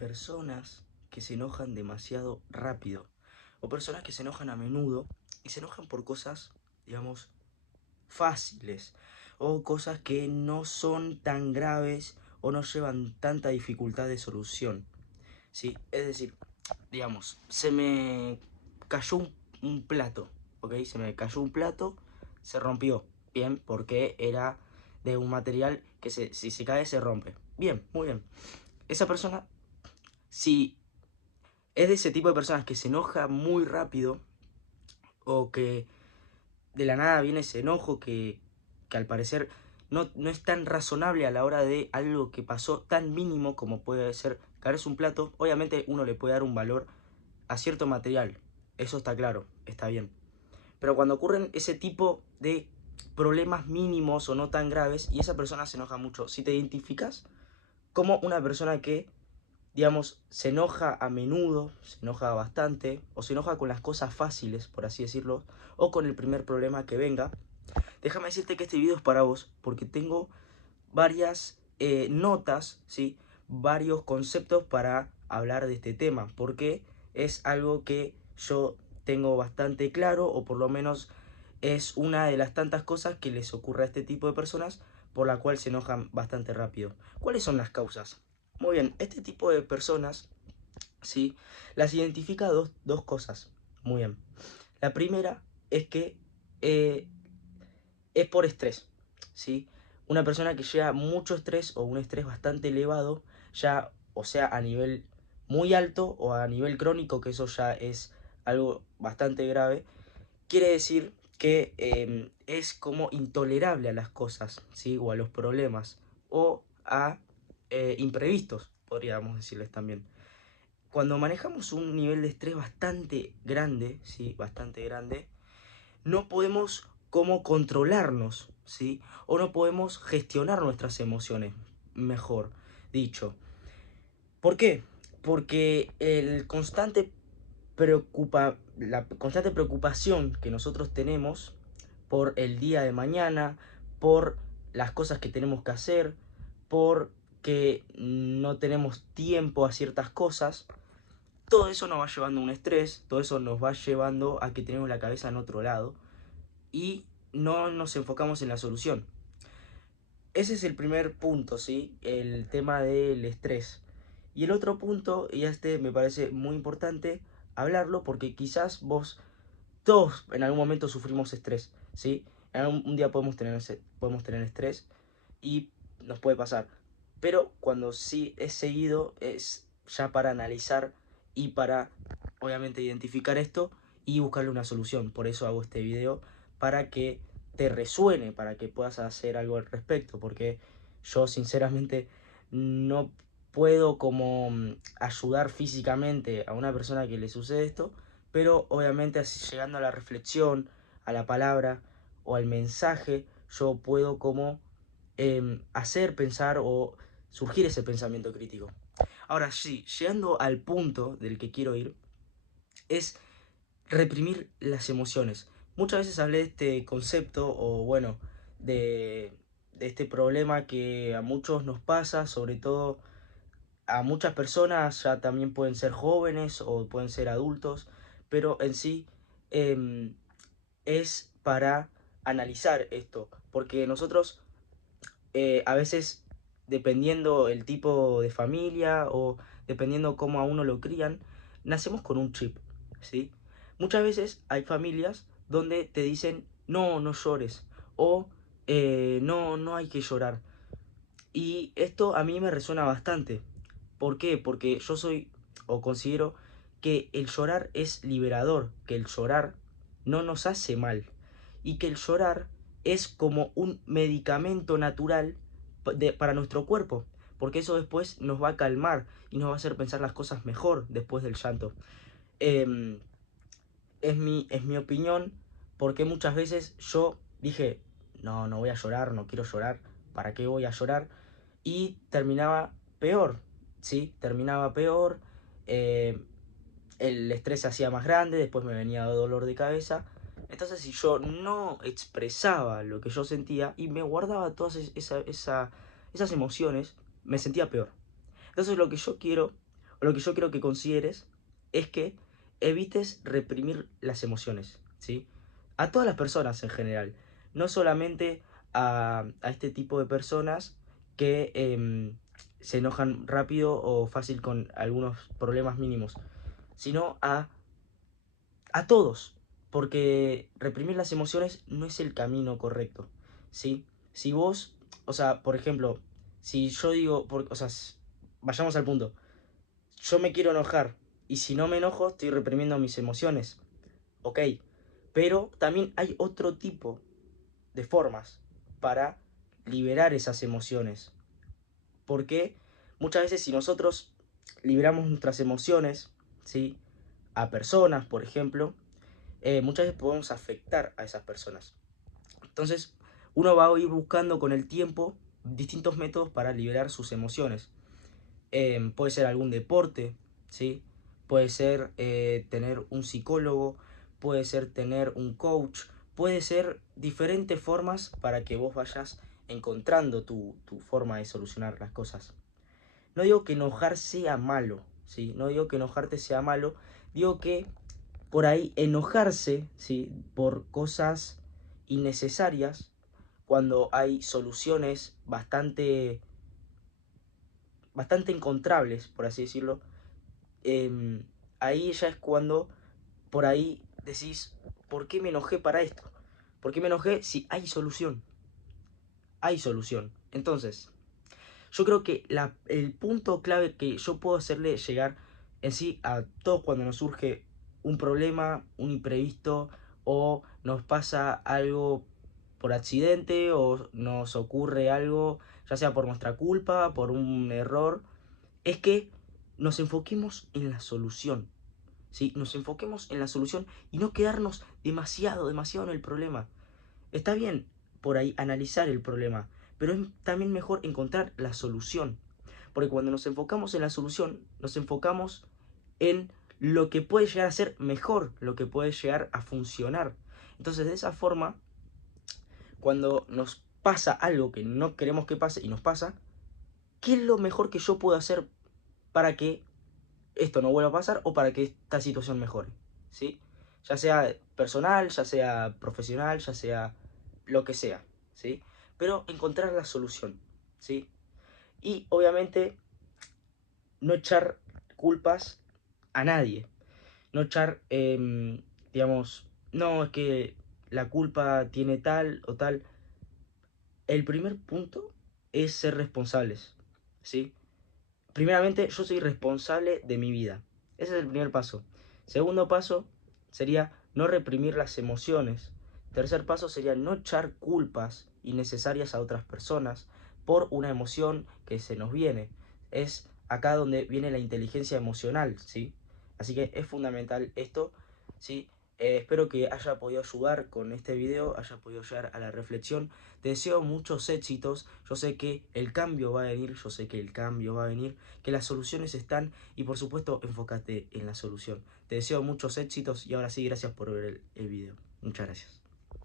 personas que se enojan demasiado rápido o personas que se enojan a menudo y se enojan por cosas, digamos, fáciles o cosas que no son tan graves o no llevan tanta dificultad de solución, ¿sí? Es decir, digamos, se me cayó un plato, ¿ok? Se me cayó un plato, se rompió, bien, porque era de un material que si se cae se rompe. Bien, muy bien. Esa persona, si es de ese tipo de personas que se enoja muy rápido o que de la nada viene ese enojo que al parecer no es tan razonable a la hora de algo que pasó tan mínimo como puede ser caerse un plato, obviamente uno le puede dar un valor a cierto material, eso está claro, está bien. Pero cuando ocurren ese tipo de problemas mínimos o no tan graves y esa persona se enoja mucho, si te identificas como una persona que, digamos, se enoja a menudo, se enoja bastante, o se enoja con las cosas fáciles, por así decirlo, o con el primer problema que venga, déjame decirte que este video es para vos, porque tengo varias notas, ¿sí? Varios conceptos para hablar de este tema, porque es algo que yo tengo bastante claro, o por lo menos es una de las tantas cosas que les ocurre a este tipo de personas, por la cual se enojan bastante rápido. ¿Cuáles son las causas? Muy bien, este tipo de personas, ¿sí? Las identifica dos cosas. Muy bien. La primera es que eh, es por estrés, ¿sí? Una persona que lleva mucho estrés o un estrés bastante elevado, ya, o sea, a nivel muy alto o a nivel crónico, que eso ya es algo bastante grave, quiere decir que es como intolerable a las cosas, ¿sí? O a los problemas, o a imprevistos, podríamos decirles también. Cuando manejamos un nivel de estrés bastante grande, ¿sí? Bastante grande, no podemos como controlarnos, ¿sí? O no podemos gestionar nuestras emociones, mejor dicho. ¿Por qué? Porque la constante preocupación que nosotros tenemos por el día de mañana, por las cosas que tenemos que hacer, por que no tenemos tiempo a ciertas cosas, todo eso nos va llevando a un estrés, todo eso nos va llevando a que tenemos la cabeza en otro lado y no nos enfocamos en la solución. Ese es el primer punto, ¿sí? El tema del estrés. Y el otro punto, y este me parece muy importante hablarlo porque quizás todos en algún momento sufrimos estrés, ¿sí? Un día podemos tener estrés y nos puede pasar. Pero cuando sí es seguido, es ya para analizar y para, obviamente, identificar esto y buscarle una solución. Por eso hago este video, para que te resuene, para que puedas hacer algo al respecto. Porque yo, sinceramente, no puedo como ayudar físicamente a una persona que le sucede esto, pero obviamente así, llegando a la reflexión, a la palabra o al mensaje, yo puedo como hacer pensar o surgir ese pensamiento crítico. Ahora sí, llegando al punto del que quiero ir, es reprimir las emociones. Muchas veces hablé de este concepto o bueno, de este problema que a muchos nos pasa, sobre todo a muchas personas, ya también pueden ser jóvenes o pueden ser adultos, pero en sí em, es para analizar esto, porque nosotros a veces, dependiendo el tipo de familia o dependiendo cómo a uno lo crían, nacemos con un chip, ¿sí? Muchas veces hay familias donde te dicen, no, no llores, o no, no hay que llorar. Y esto a mí me resuena bastante. ¿Por qué? Porque yo soy, o considero, que el llorar es liberador, que el llorar no nos hace mal, y que el llorar es como un medicamento natural para nuestro cuerpo, porque eso después nos va a calmar y nos va a hacer pensar las cosas mejor después del llanto. Em, es mi opinión, porque muchas veces yo dije, no, no voy a llorar, no quiero llorar, ¿para qué voy a llorar? Y terminaba peor, ¿sí? Terminaba peor, eh, el estrés se hacía más grande, después me venía dolor de cabeza. Entonces, si yo no expresaba lo que yo sentía y me guardaba todas esas emociones, me sentía peor. Entonces, lo que yo quiero, lo que yo quiero que consideres es que evites reprimir las emociones, ¿sí? A todas las personas en general, no solamente a este tipo de personas que se enojan rápido o fácil con algunos problemas mínimos, sino a todos, porque reprimir las emociones no es el camino correcto, ¿sí? Si vos, o sea, por ejemplo, si yo digo, o sea, vayamos al punto, yo me quiero enojar y si no me enojo estoy reprimiendo mis emociones, ok, pero también hay otro tipo de formas para liberar esas emociones, porque muchas veces si nosotros liberamos nuestras emociones, ¿sí? A personas, por ejemplo, muchas veces podemos afectar a esas personas. Entonces, uno va a ir buscando con el tiempo distintos métodos para liberar sus emociones. Puede ser algún deporte, ¿sí? Puede ser tener un psicólogo, puede ser tener un coach, puede ser diferentes formas para que vos vayas encontrando tu forma de solucionar las cosas. No digo que enojar sea malo, ¿sí? No digo que enojarte sea malo, digo que por ahí enojarse, ¿sí? Por cosas innecesarias, cuando hay soluciones bastante encontrables, por así decirlo, eh, ahí ya es cuando por ahí decís, ¿por qué me enojé para esto? ¿Por qué me enojé si hay solución? Hay solución. Entonces, yo creo que el punto clave que yo puedo hacerle llegar en sí a todos cuando nos surge un problema, un imprevisto, o nos pasa algo por accidente, o nos ocurre algo, ya sea por nuestra culpa, por un error, es que nos enfoquemos en la solución. ¿Sí? Nos enfoquemos en la solución y no quedarnos demasiado en el problema. Está bien por ahí analizar el problema, pero es también mejor encontrar la solución. Porque cuando nos enfocamos en la solución, nos enfocamos en lo que puede llegar a ser mejor, lo que puede llegar a funcionar. Entonces, de esa forma, cuando nos pasa algo que no queremos que pase y nos pasa, ¿qué es lo mejor que yo puedo hacer para que esto no vuelva a pasar o para que esta situación mejore? ¿Sí? Ya sea personal, ya sea profesional, ya sea lo que sea, ¿sí? Pero encontrar la solución, ¿sí? Y obviamente no echar culpas a nadie. No echar, digamos, no, es que la culpa tiene tal o tal. El primer punto es ser responsables, ¿sí? Primeramente, yo soy responsable de mi vida. Ese es el primer paso. Segundo paso sería no reprimir las emociones. Tercer paso sería no echar culpas innecesarias a otras personas por una emoción que se nos viene. Es acá donde viene la inteligencia emocional, ¿sí? Así que es fundamental esto, ¿sí? Espero que haya podido ayudar con este video, haya podido llegar a la reflexión. Te deseo muchos éxitos. Yo sé que el cambio va a venir, yo sé que el cambio va a venir, que las soluciones están y por supuesto enfócate en la solución. Te deseo muchos éxitos y ahora sí, gracias por ver el video. Muchas gracias.